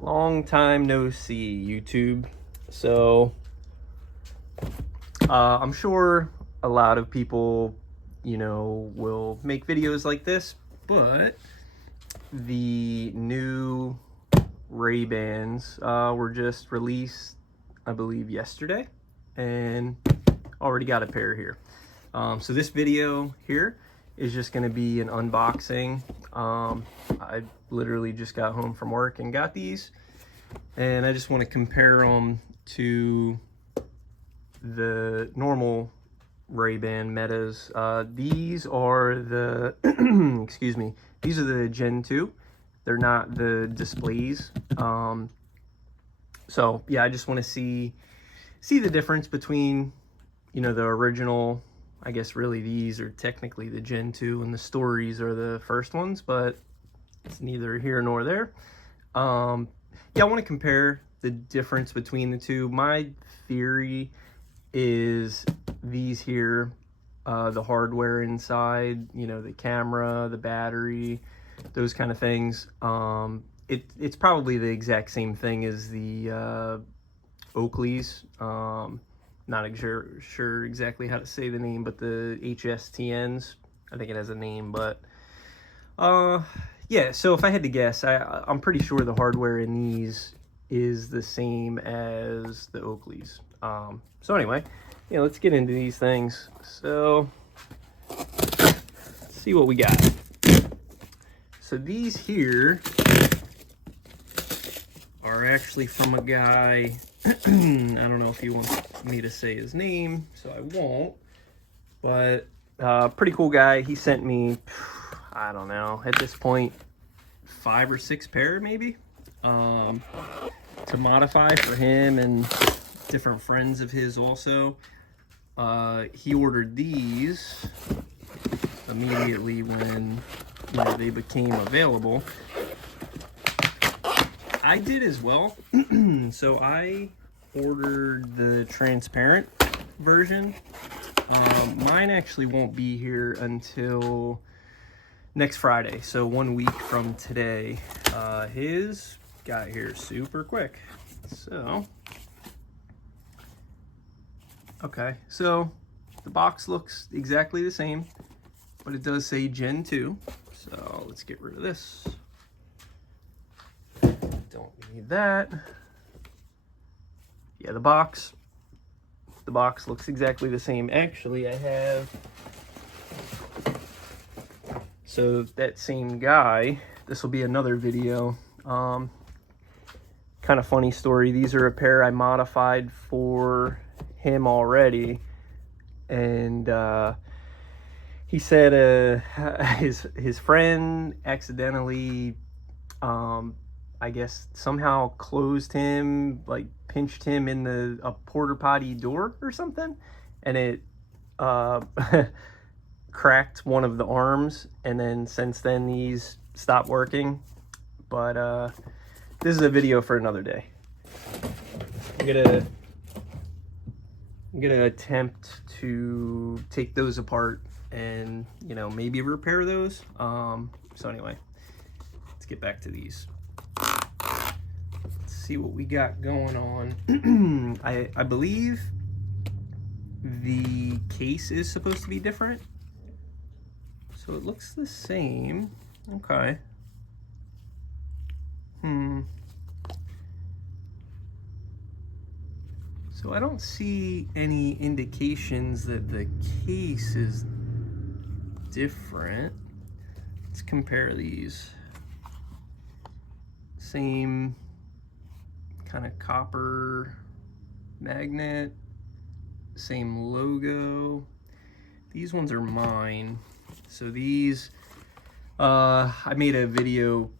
Long time no see, YouTube. So I'm sure a lot of people, will make videos like this, but the new Ray-Bans were just released, I believe, yesterday, and already got a pair here. So this video here is just going to be an unboxing. I literally just got home from work and got these, and I just want to compare them to the normal Ray-Ban Metas. These are the excuse me, these are the Gen 2. They're not the displays. So yeah, I just want to see the difference between, the original. I guess really these are technically the Gen 2 and the stories are the first ones, but it's neither here nor there. Yeah, I want to compare the difference between the two. My theory is these here, the hardware inside, the camera, the battery, those kind of things. It's probably the exact same thing as the Oakley's. Not sure exactly how to say the name, but the HSTNs, I think it has a name, but yeah, so if I had to guess, I'm pretty sure the hardware in these is the same as the Oakley's. So anyway, yeah, let's get into these things. So let's see what we got. So these here are actually from a guy. I don't know if he wants me to say his name, so I won't. But pretty cool guy. He sent me, I don't know, at this point, 5 or 6 pair maybe, to modify for him and different friends of his also. He ordered these immediately when they became available. I did as well. So I ordered the transparent version. Mine actually won't be here until next Friday, so 1 week from today. His got here super quick. So okay, so the box looks exactly the same, but it does say Gen 2. So let's get rid of this. Don't need that. Yeah, the box looks exactly the same. Actually, I have, so that same guy, this will be another video. Kind of funny story. These are a pair I modified for him already, and he said his friend accidentally, I guess somehow closed him, like pinched him in a porta potty door or something, and it cracked one of the arms, and then since then these stopped working. But this is a video for another day. I'm gonna attempt to take those apart and maybe repair those. So anyway, let's get back to these. Let's see what we got going on. I believe the case is supposed to be different, so it looks the same. Okay. So I don't see any indications that the case is different. Let's compare these. Same kind of copper magnet, same logo. These ones are mine. So these, I made a video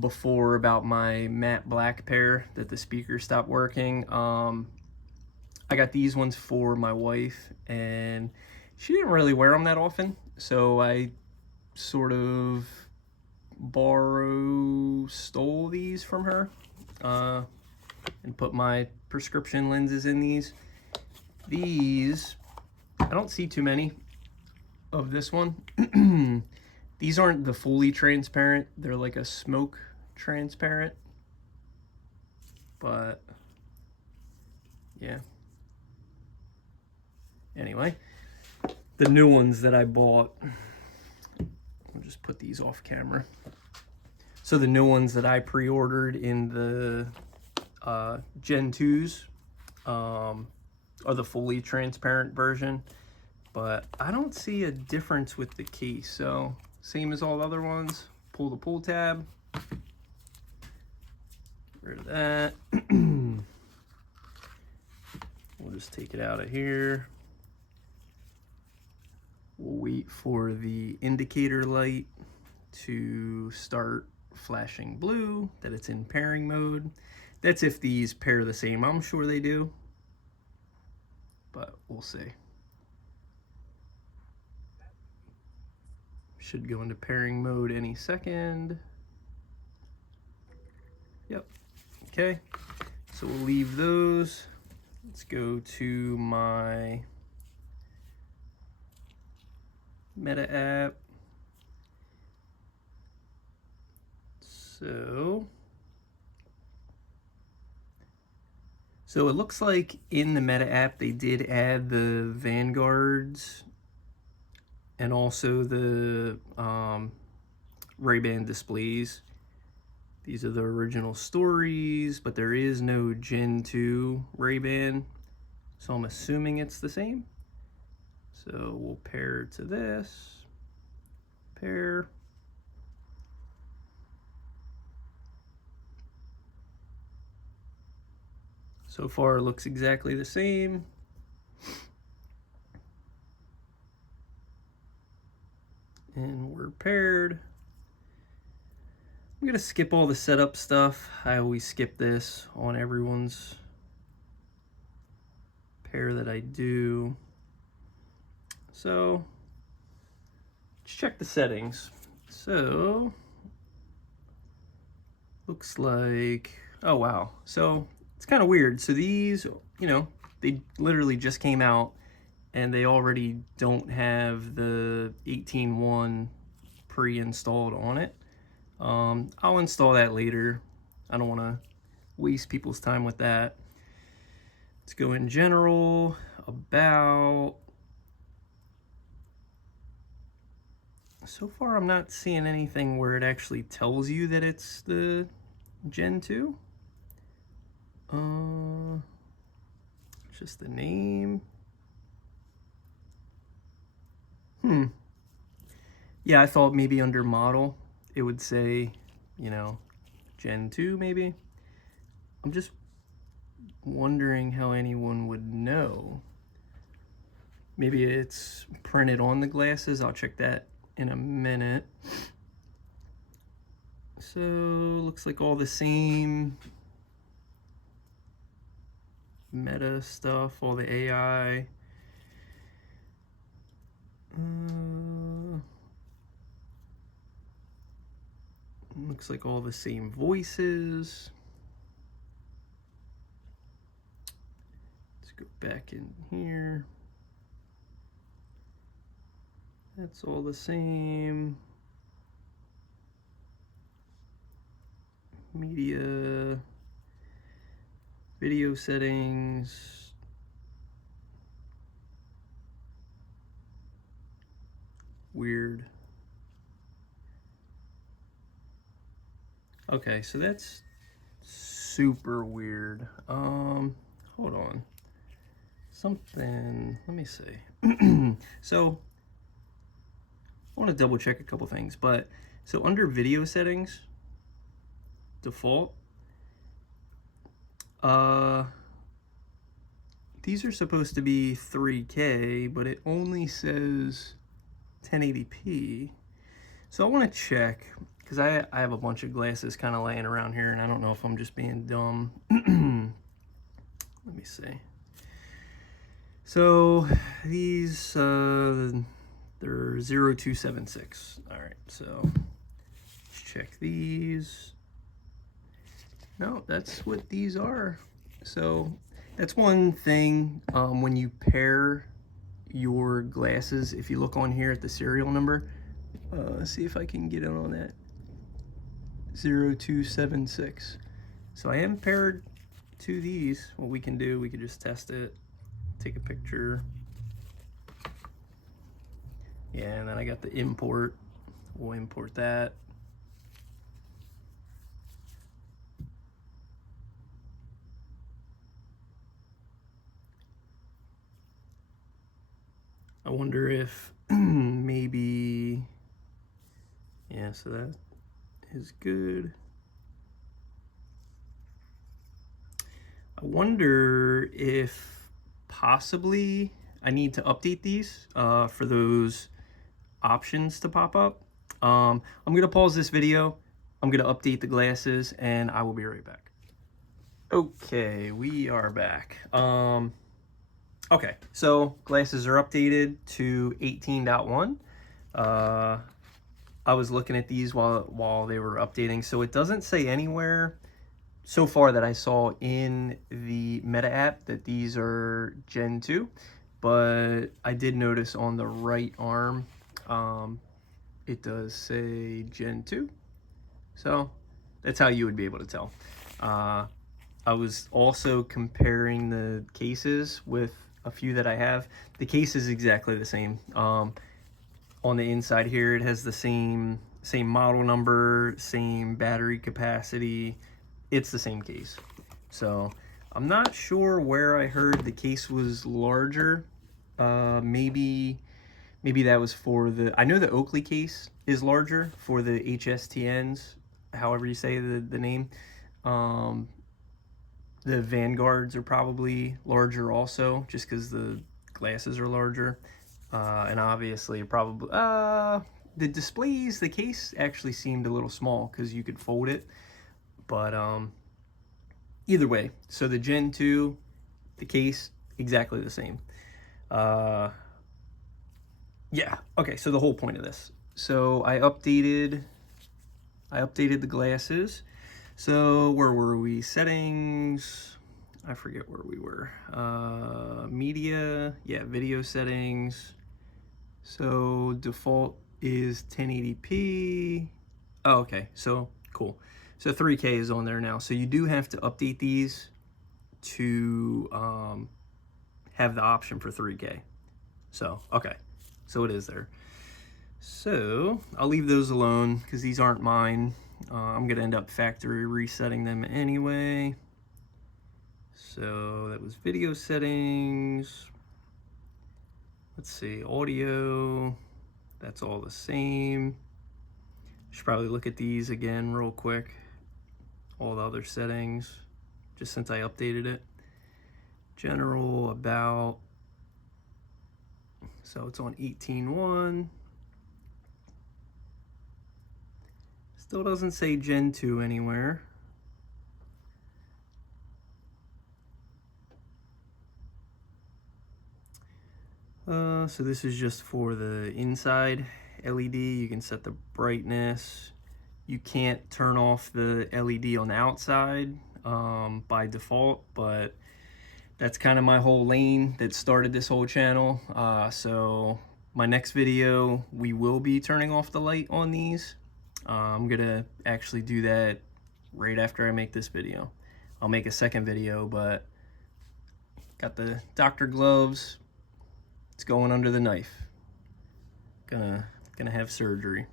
before about my matte black pair that the speaker stopped working. I got these ones for my wife, and she didn't really wear them that often, so I sort of stole these from her, and put my prescription lenses in these. These, I don't see too many of this one. These aren't the fully transparent, they're like a smoke transparent. but yeah. Anyway, the new ones that I bought, I'll just put these off camera. So the new ones that I pre-ordered in the Gen 2s are the fully transparent version, but I don't see a difference with the case. So same as all the other ones, pull the pull tab, get rid of that. We'll just take it out of here. We'll wait for the indicator light to start flashing blue, that it's in pairing mode. That's if these pair the same. I'm sure they do, but we'll see. Should go into pairing mode any second. Yep. Okay, so we'll leave those. Let's go to my Meta app. So it looks like in the Meta app they did add the Vanguards and also the Ray-Ban displays. These are the original stories, but there is no Gen 2 Ray-Ban, so I'm assuming it's the same. So we'll pair to this, pair. So far it looks exactly the same. And we're paired. I'm gonna skip all the setup stuff. I always skip this on everyone's pair that I do. So let's check the settings. So looks like, oh wow. So it's kind of weird. So these, you know, they literally just came out and they already don't have the 18.1 pre-installed on it. I'll install that later. I don't want to waste people's time with that. Let's go in general, about. So far I'm not seeing anything where it actually tells you that it's the Gen 2. Just the name. Yeah, I thought maybe under model it would say, you know, Gen 2 maybe. I'm just wondering how anyone would know. Maybe it's printed on the glasses. I'll check that in a minute. So looks like all the same Meta stuff, all the AI. Looks like all the same voices. Let's go back in here. That's all the same. Media, video settings. Weird. Okay, so that's super weird. Hold on. Something, let me see. So I want to double check a couple things, but so under video settings, default, these are supposed to be 3K, but it only says 1080p. So I want to check, because I have a bunch of glasses kind of laying around here, and I don't know if I'm just being dumb. Let me see. So these, they're 0276. All right, so let's check these. No, that's what these are. So that's one thing, when you pair your glasses, if you look on here at the serial number, see if I can get it on that, 0276. So I am paired to these, what we can do, we could just test it, take a picture. Yeah, and then I got the import. We'll import that. I wonder if maybe, yeah, so that is good. I wonder if possibly I need to update these for those options to pop up. I'm gonna pause this video. I'm gonna update the glasses and I will be right back. Okay, we are back. Okay, so glasses are updated to 18.1. I was looking at these while they were updating, so it doesn't say anywhere so far that I saw in the Meta app that these are Gen 2, but I did notice on the right arm, it does say Gen 2, so that's how you would be able to tell. I was also comparing the cases with a few that I have. The case is exactly the same. On the inside here, it has the same model number, same battery capacity. It's the same case. So I'm not sure where I heard the case was larger. Maybe that was for the, I know the Oakley case is larger for the HSTNs, however you say the name. The Vanguards are probably larger also, just because the glasses are larger. And obviously probably, the displays, the case actually seemed a little small because you could fold it. But either way, so the Gen 2, the case, exactly the same. Yeah, okay, so the whole point of this. So I updated the glasses. So where were we? Settings, I forget where we were. Media, yeah, video settings. So default is 1080p. Oh, okay, so cool. So 3K is on there now. So you do have to update these to have the option for 3K. So, okay, so it is there. So I'll leave those alone because these aren't mine. I'm gonna end up factory resetting them anyway. So that was video settings. Let's see, audio, that's all the same. Should probably look at these again real quick. All the other settings, just since I updated it. General, about, so it's on 18.1. Still doesn't say Gen 2 anywhere. So this is just for the inside LED. You can set the brightness. You can't turn off the LED on the outside by default, but that's kind of my whole lane that started this whole channel. So my next video, we will be turning off the light on these. I'm gonna actually do that right after I make this video. I'll make a second video, but got the doctor gloves. It's going under the knife. Gonna have surgery.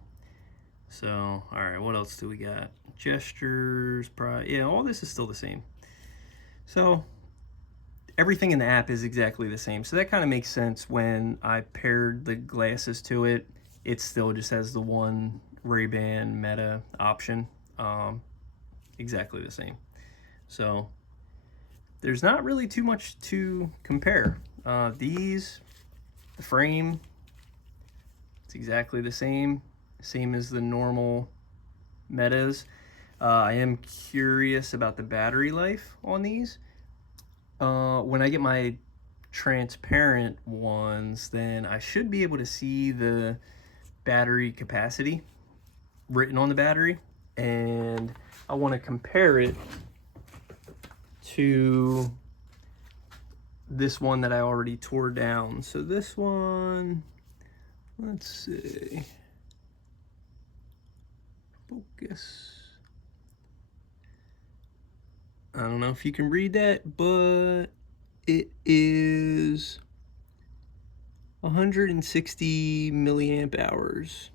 So, all right, what else do we got? Gestures, yeah, all this is still the same. So everything in the app is exactly the same. So that kind of makes sense when I paired the glasses to it. It still just has the one Ray-Ban Meta option. Exactly the same. So there's not really too much to compare. These, the frame, it's exactly the same as the normal Metas. I am curious about the battery life on these. When I get my transparent ones, then I should be able to see the battery capacity written on the battery, and I want to compare it to this one that I already tore down. So this one, let's see, focus. I don't know if you can read that, but it is 160 milliamp hours.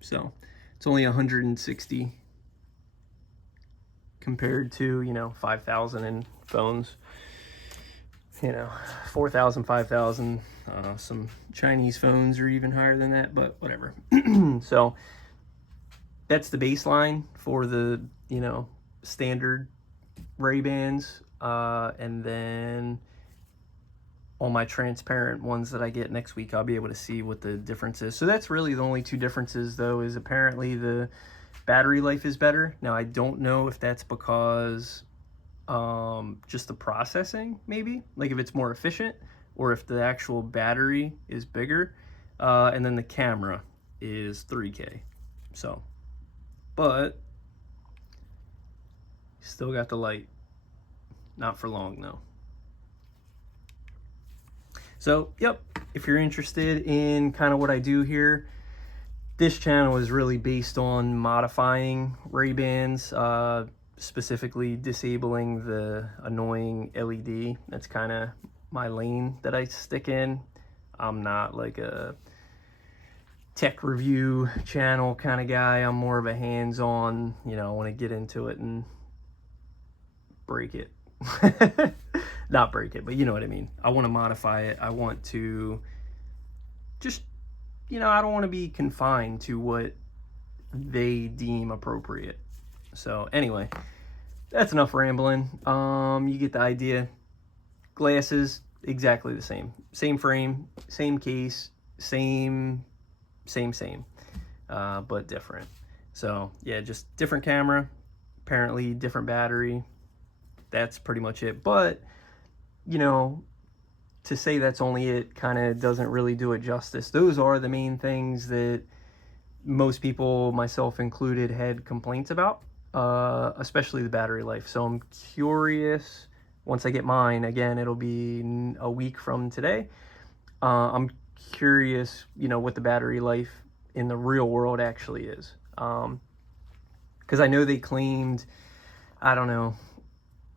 So it's only 160 compared to, you know, 5,000 in phones. You know, 4,000, 5,000. Some Chinese phones are even higher than that, but whatever. So that's the baseline for the, you know, standard Ray-Bans. And then all my transparent ones that I get next week, I'll be able to see what the difference is. So that's really the only two differences, though, is apparently the battery life is better. Now, I don't know if that's because just the processing, maybe, like if it's more efficient, or if the actual battery is bigger. And then the camera is 3K. So, but still got the light. Not for long, though. So, yep, if you're interested in kind of what I do here, this channel is really based on modifying Ray-Bans, specifically disabling the annoying LED. That's kind of my lane that I stick in. I'm not like a tech review channel kind of guy. I'm more of a hands-on, you know, I want to get into it and break it. Not break it, but you know what I mean. I want to modify it. I want to just, you know, I don't want to be confined to what they deem appropriate. So anyway, that's enough rambling. You get the idea. Glasses, exactly the same. Same frame, same case, same, but different. So yeah, just different camera, apparently different battery. That's pretty much it. But, you know, to say that's only it kind of doesn't really do it justice. Those are the main things that most people, myself included, had complaints about, especially the battery life. So I'm curious, once I get mine, again, it'll be a week from today. I'm curious, you know, what the battery life in the real world actually is. Because I know they claimed, I don't know,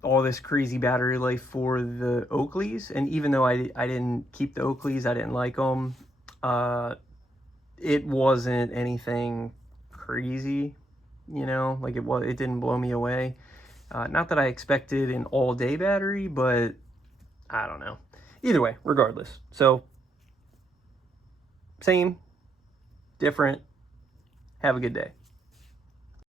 all this crazy battery life for the Oakleys, and even though I didn't keep the Oakleys, I didn't like them, it wasn't anything crazy, you know, like it didn't blow me away. Not that I expected an all-day battery, but I don't know. Either way, regardless. So same, different. Have a good day.